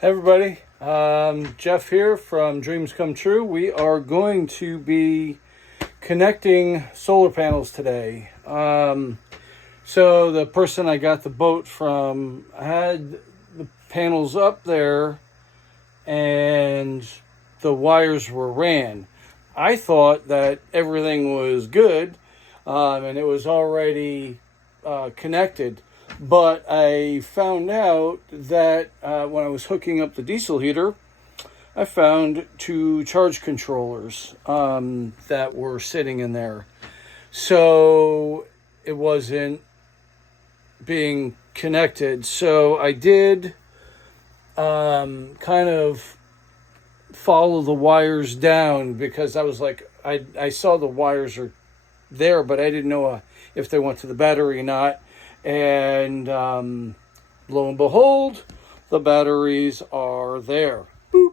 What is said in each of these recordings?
Hey everybody, Jeff here from Dreams Come True. We are going to be connecting solar panels today. So the person I got the boat from had the panels up there and the wires were ran. I thought that everything was good and it was already connected. But I found out that when I was hooking up the diesel heater, I found two charge controllers that were sitting in there. So it wasn't being connected. So I did kind of follow the wires down because I was like, I saw the wires are there, but I didn't know if they went to the battery or not. And lo and behold, the batteries are there. Boop.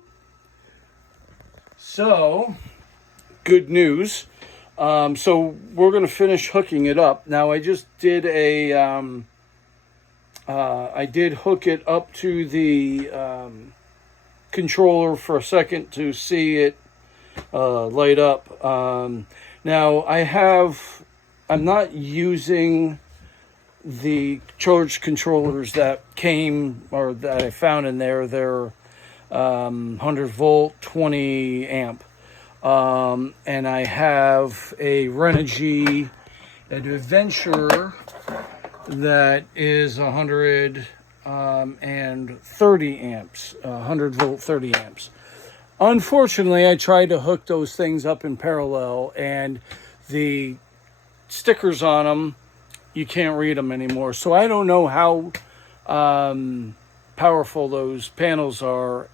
So, good news. So we're going to finish hooking it up. Now, I just did I did hook it up to the controller for a second to see it light up. Now, I'm not using the charge controllers that came or that I found in there. They're 100 volt, 20 amp. And I have a Renogy Adventure that is 130 amps, 100 volt, 30 amps. Unfortunately, I tried to hook those things up in parallel, and the stickers on them, you can't read them anymore. So I don't know how powerful those panels are,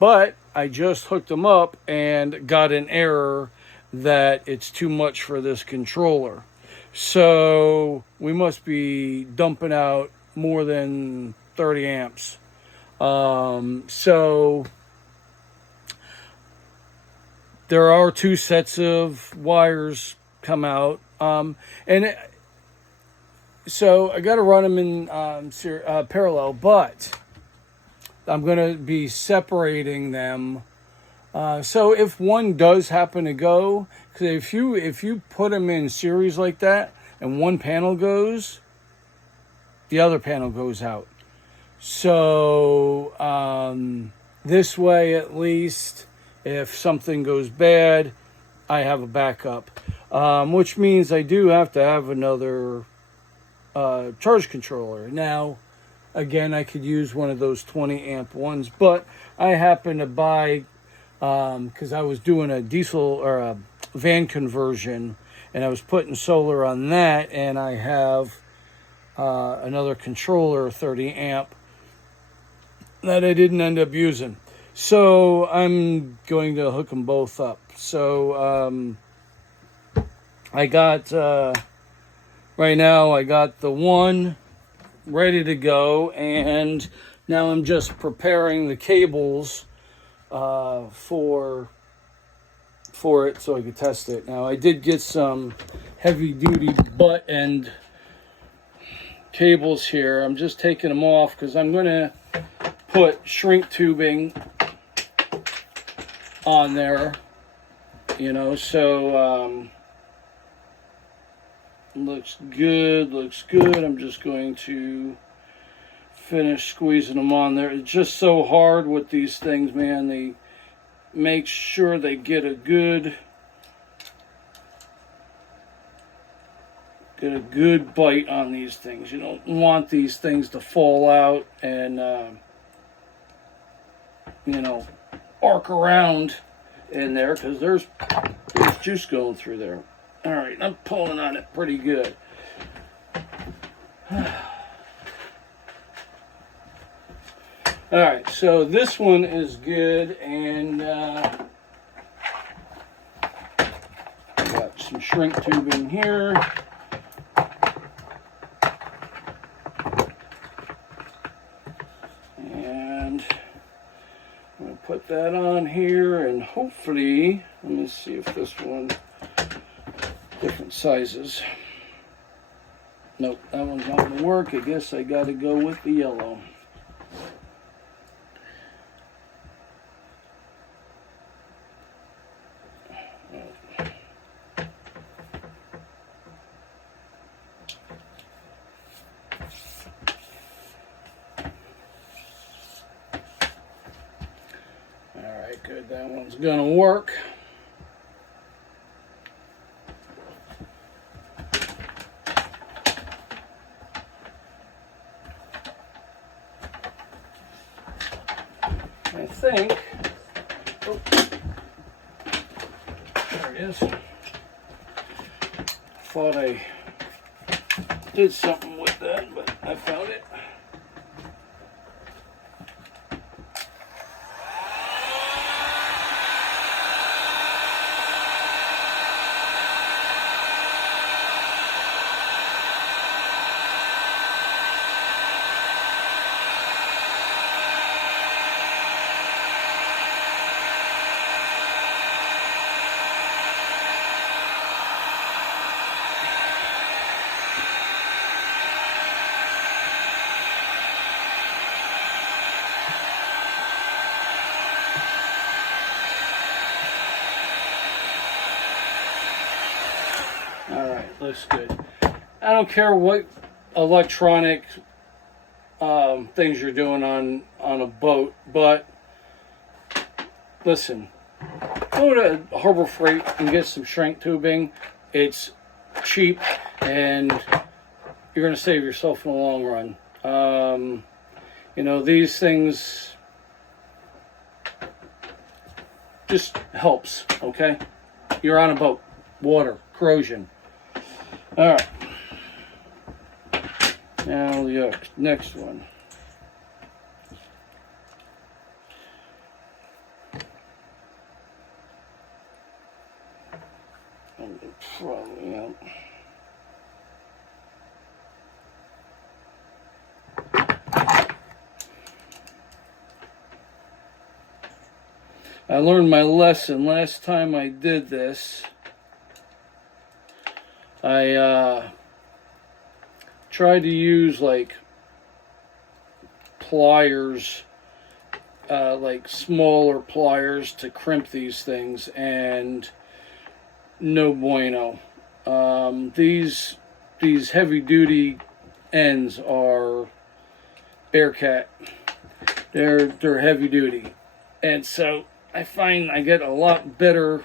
but I just hooked them up and got an error that it's too much for this controller. So we must be dumping out more than 30 amps. So there are two sets of wires come out. So I got to run them in parallel, but I'm going to be separating them. So if one does happen to go, because if you put them in series like that and one panel goes, the other panel goes out. So this way, at least, if something goes bad, I have a backup, which means I do have to have another charge controller. Now, again, I could use one of those 20 amp ones, but I happen to buy, because I was doing a diesel or a van conversion, and I was putting solar on that, and I have another controller, 30 amp, that I didn't end up using. So I'm going to hook them both up. So I got... right now, I got the one ready to go, and now I'm just preparing the cables for it so I could test it. Now, I did get some heavy-duty butt end cables here. I'm just taking them off because I'm going to put shrink tubing on there, so... looks good. I'm just going to finish squeezing them on there. It's just so hard with these things, man. They make sure they get a good bite on these things. You don't want these things to fall out and arc around in there, because there's juice going through there. All right, I'm pulling on it pretty good. All right, so this one is good, and got some shrink tubing here. And I'm going to put that on here, and hopefully, let me see if this one... different sizes. Nope, that one's not going to work. I guess I got to go with the yellow. that one's gonna work. I think. Oh, there it is. Thought I did something with that, but I found it. Alright, looks good. I don't care what electronic things you're doing on a boat, but listen, go to Harbor Freight and get some shrink tubing. It's cheap and you're going to save yourself in the long run. You know, these things just helps, okay? You're on a boat, water, corrosion. All right. Now the next one. Probably out. I learned my lesson last time I did this. I tried to use like pliers, like smaller pliers to crimp these things, and no bueno. These heavy duty ends are Bearcat. They're heavy duty, and so I find I get a lot better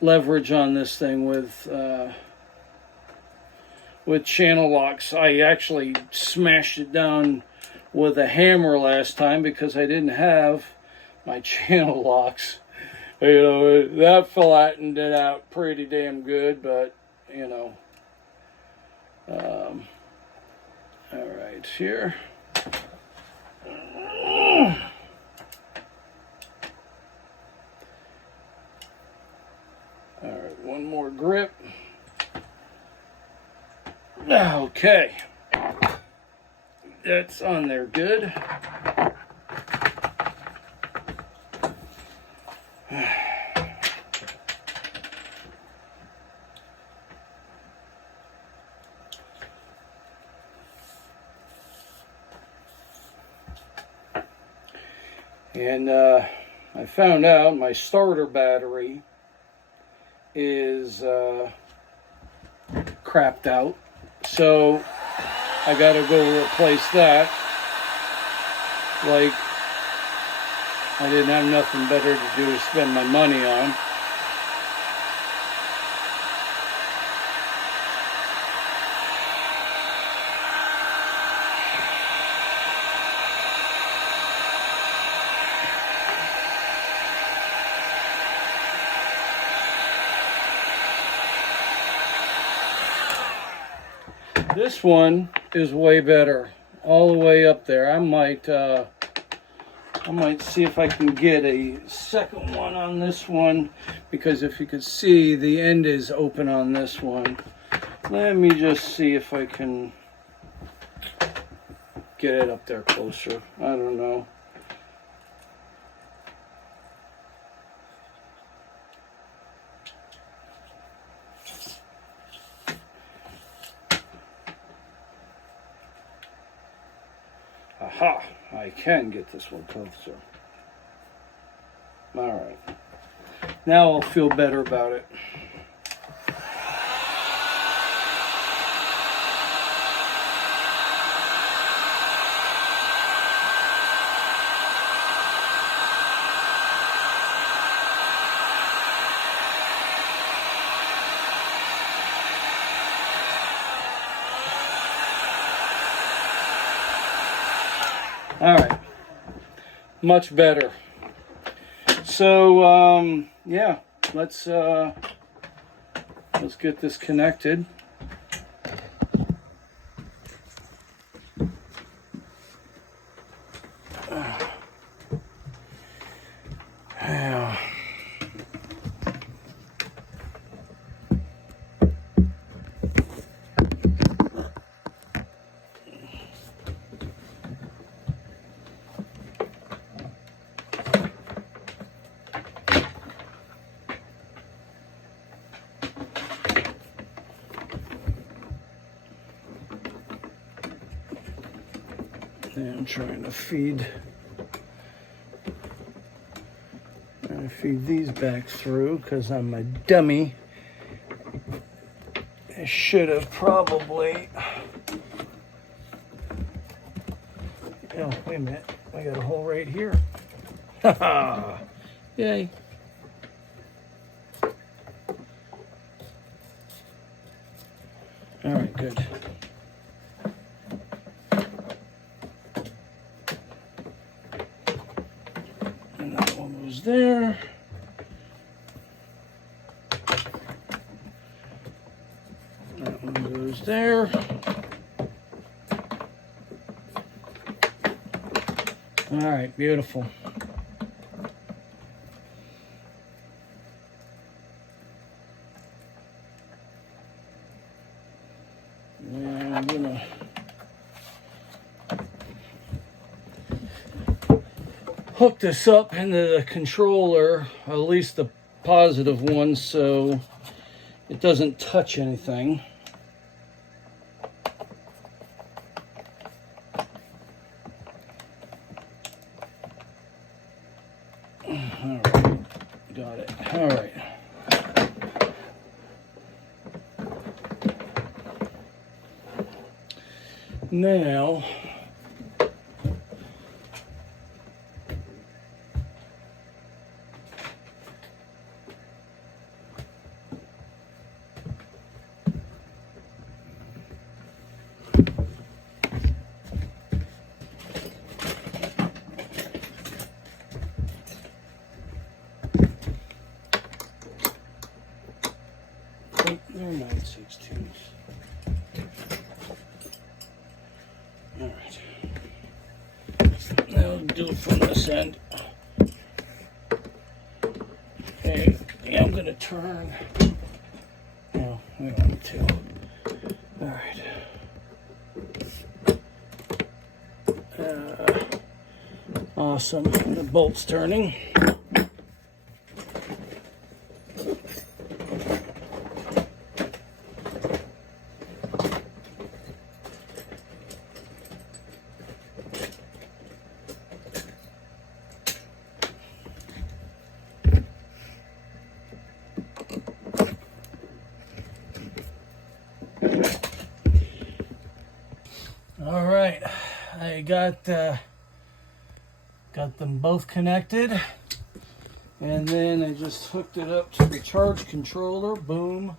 leverage on this thing with channel locks. I actually smashed it down with a hammer last time because I didn't have my channel locks. You know, that flattened it out pretty damn good, but you know. All right, here. All right, one more grip. Okay. That's on there good. And I found out my starter battery is crapped out, so I gotta go replace that. Like I didn't have nothing better to do to spend my money on. This one is way better, all the way up there. I might see if I can get a second one on this one, because if you could see, the end is open on this one. Let me just see if I can get it up there closer. I don't know. Aha, I can get this one closer. All right. Now I'll feel better about it. All right. Much better. So, yeah, let's get this connected. Yeah. I'm trying to feed these back through because I'm a dummy. I should have probably. Oh, wait a minute. I got a hole right here. Haha. Yay. All right, good. And that one was there. That one goes there. All right, beautiful. And I'm gonna hook this up into the controller, at least the positive one, so it doesn't touch anything. All right, got it. All right. Now, they're 9/16. All right. Now do it from this end. Okay, yeah, I'm gonna turn. No, we don't need to. All right. Awesome. The bolt's turning. All right, I got them both connected, and then I just hooked it up to the charge controller. Boom.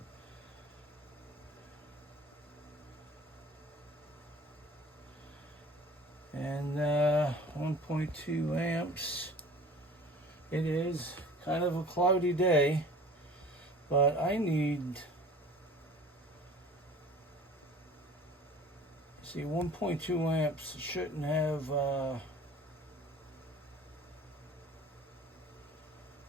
And 1.2 amps. It is kind of a cloudy day, but I need. See, 1.2 amps shouldn't have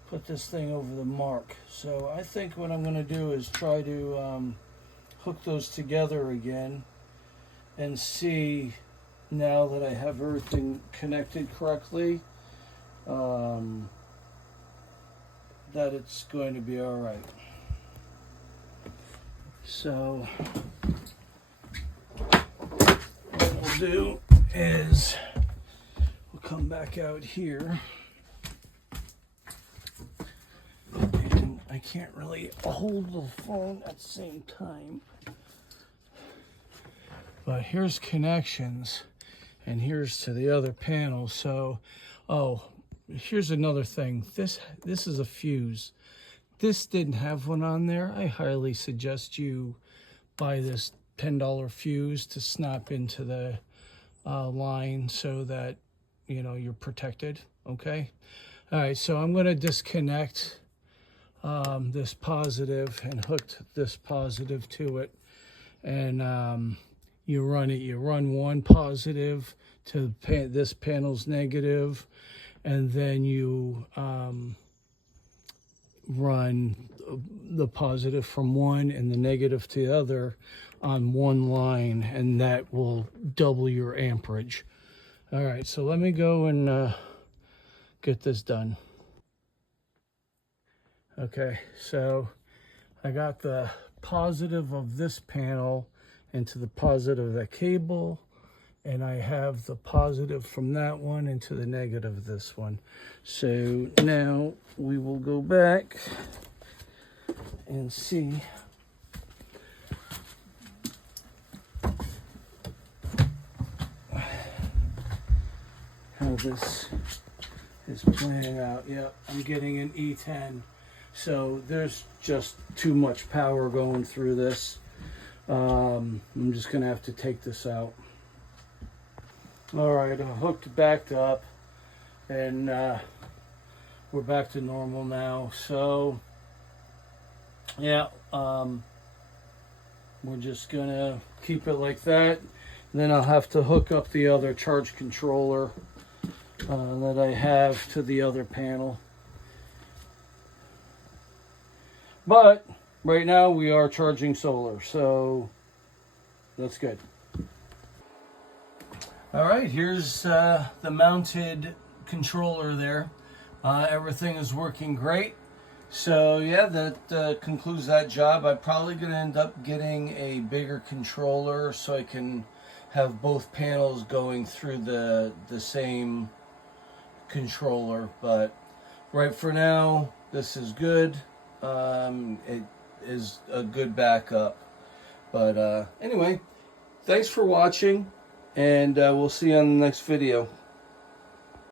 put this thing over the mark. So I think what I'm going to do is try to hook those together again and see, now that I have everything connected correctly, that it's going to be all right. So what we'll do is we'll come back out here. And I can't really hold the phone at the same time. But here's connections, and here's to the other panel. So, here's another thing. This is a fuse. This didn't have one on there. I highly suggest you buy this $10 fuse to snap into the line so that you know, you're protected. Okay. All right. So I'm going to disconnect this positive and hooked this positive to it. And you run one positive to this panel's negative, and then you run the positive from one and the negative to the other on one line, and that will double your amperage. All right, so let me go and get this done. Okay, so I got the positive of this panel into the positive of that cable, and I have the positive from that one into the negative of this one. So now we will go back and see how this is playing out. Yep, I'm getting an E10. So there's just too much power going through this. I'm just gonna have to take this out. All right, I hooked back up, and we're back to normal now. So yeah, we're just gonna keep it like that. Then I'll have to hook up the other charge controller that I have to the other panel. But right now we are charging solar, so that's good. All right, here's the mounted controller there. Everything is working great. So yeah, that concludes that job. I'm probably going to end up getting a bigger controller so I can have both panels going through the same controller. But right for now, this is good. It is a good backup. But anyway, thanks for watching, and we'll see you on the next video.